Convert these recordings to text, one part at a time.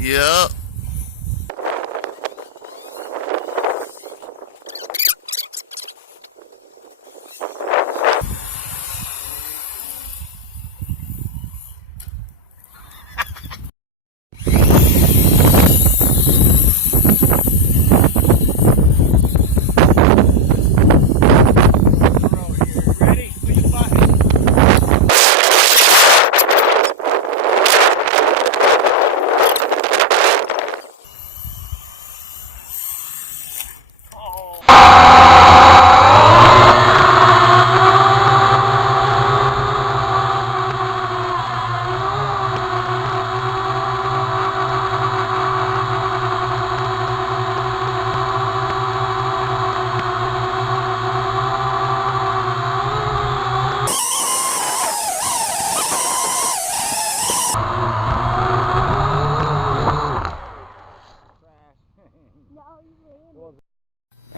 Yep.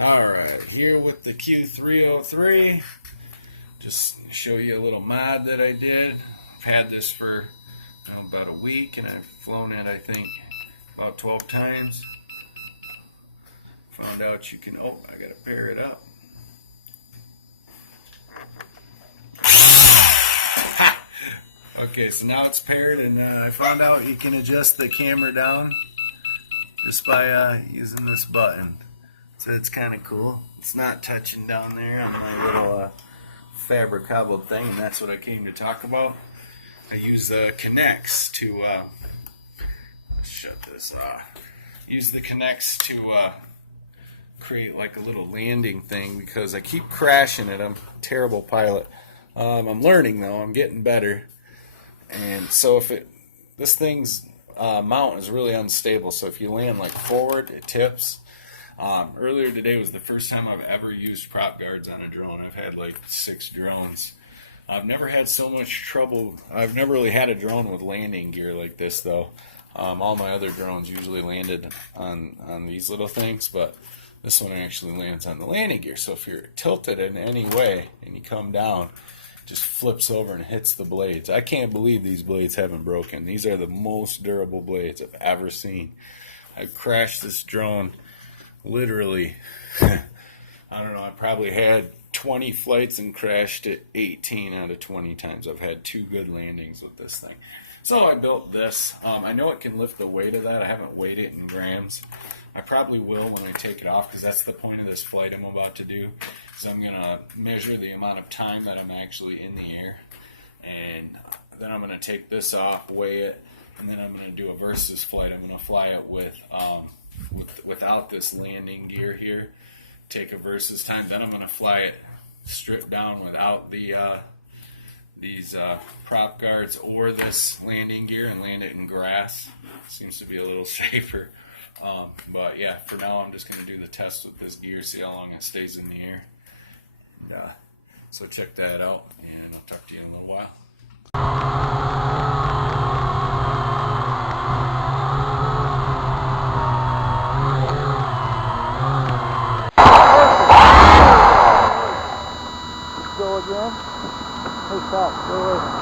Alright, here with the Q303, just show you a little mod that I did. I've had this for about a week, and I've flown it I think about 12 times. Found out you can, oh, I gotta pair it up. Okay, so now it's paired, and I found out you can adjust the camera down just by using this button. So it's kind of cool. It's not touching down there on my little fabric cobbled thing, and that's what I came to talk about. I use the Kinex to shut this off. Use the Kinex to create like a little landing thing because I keep crashing it. I'm a terrible pilot. I'm learning though. I'm getting better. And so if this thing's mount is really unstable. So if you land like forward, it tips. Earlier today was the first time I've ever used prop guards on a drone. I've had like 6 drones. I've never had so much trouble. I've never really had a drone with landing gear like this though. All my other drones usually landed on these little things, but this one actually lands on the landing gear. So if you're tilted in any way and you come down, it just flips over and hits the blades. I can't believe these blades haven't broken. These are the most durable blades I've ever seen. I've crashed this drone literally, I don't know, I probably had 20 flights and crashed it 18 out of 20 times. I've had 2 good landings with this thing. So I built this. I know it can lift the weight of that. I haven't weighed it in grams. I probably will when I take it off because that's the point of this flight I'm about to do. So I'm going to measure the amount of time that I'm actually in the air. And then I'm going to take this off, weigh it, and then I'm going to do a versus flight. I'm going to fly it without this landing gear here, take a versus time. Then I'm going to fly it stripped down without the these prop guards or this landing gear and land it in grass. Seems to be a little safer. But yeah, for now I'm just going to do the test with this gear, see how long it stays in the air. And, so check that out, and I'll talk to you in a little while. Go again. Hey, stop. Go away.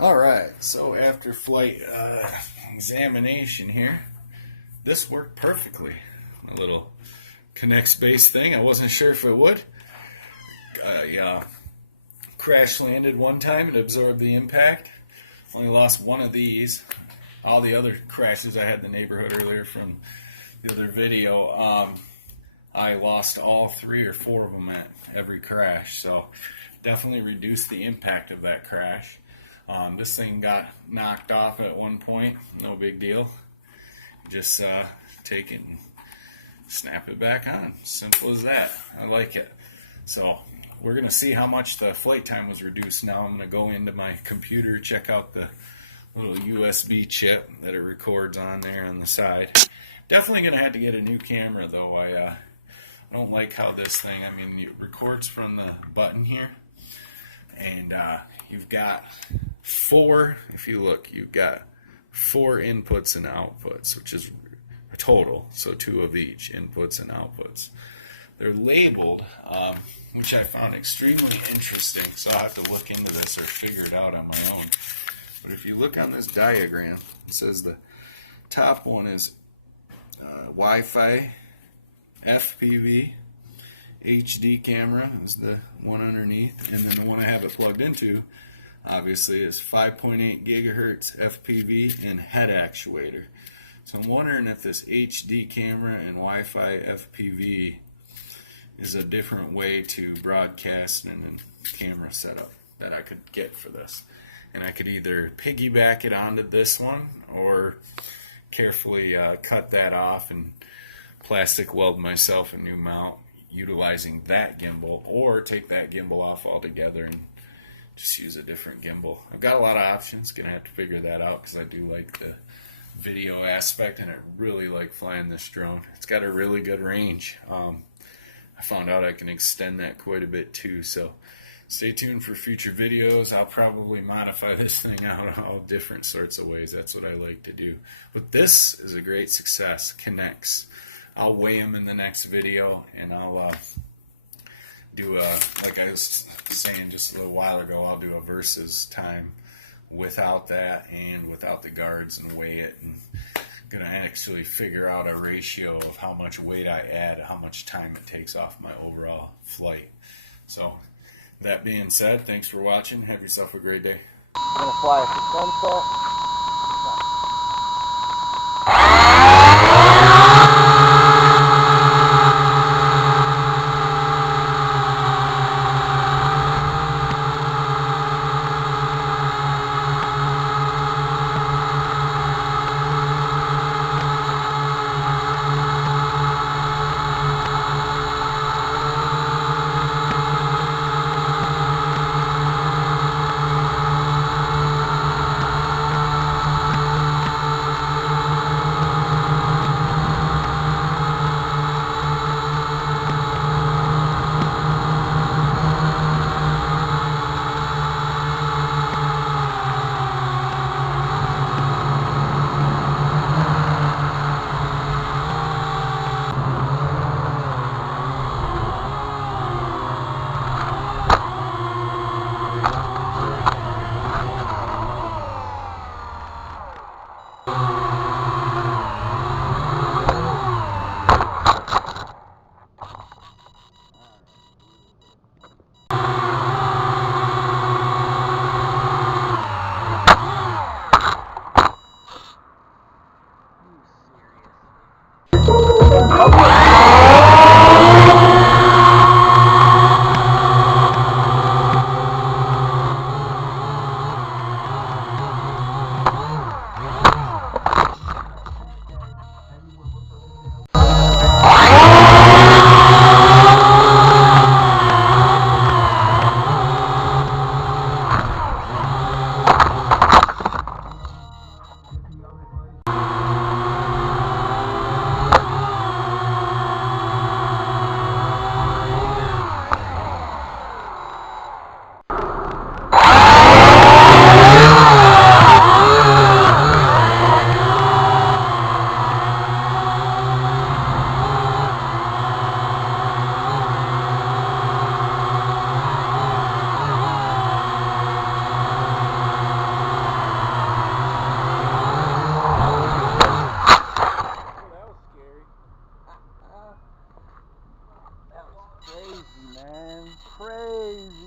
Alright, so after flight examination here, this worked perfectly. A little Kinex based thing. I wasn't sure if it would. I crash landed one time and absorbed the impact. Only lost one of these. All the other crashes I had in the neighborhood earlier from the other video, I lost all 3 or 4 of them at every crash. So definitely reduced the impact of that crash. This thing got knocked off at one point, no big deal. Just take it and snap it back on. Simple as that. I like it. So we're going to see how much the flight time was reduced now. I'm going to go into my computer, check out the little USB chip that it records on there on the side. Definitely going to have to get a new camera though. I don't like how this thing, I mean, it records from the button here, and you've got four, if you look, you've got 4 inputs and outputs, which is a total, so 2 of each, inputs and outputs. They're labeled, which I found extremely interesting, so I'll have to look into this or figure it out on my own. But if you look on this diagram, it says the top one is Wi-Fi, FPV, HD camera is the one underneath, and then the one I have it plugged into, obviously, is 5.8 gigahertz FPV and head actuator. So I'm wondering if this HD camera and Wi-Fi FPV is a different way to broadcast and a camera setup that I could get for this. And I could either piggyback it onto this one or carefully cut that off and plastic weld myself a new mount utilizing that gimbal, or take that gimbal off altogether and just use a different gimbal. I've got a lot of options, gonna have to figure that out because I do like the video aspect and I really like flying this drone. It's got a really good range. I found out I can extend that quite a bit too, so stay tuned for future videos. I'll probably modify this thing out all different sorts of ways. That's what I like to do. But this is a great success, Kinex. I'll weigh them in the next video, and I'll do a, like I was saying just a little while ago, I'll do a versus time without that and without the guards and weigh it, and I'm going to actually figure out a ratio of how much weight I add, how much time it takes off my overall flight. So that being said, thanks for watching. Have yourself a great day. I'm gonna fly at the sunset. Crazy, man. Crazy.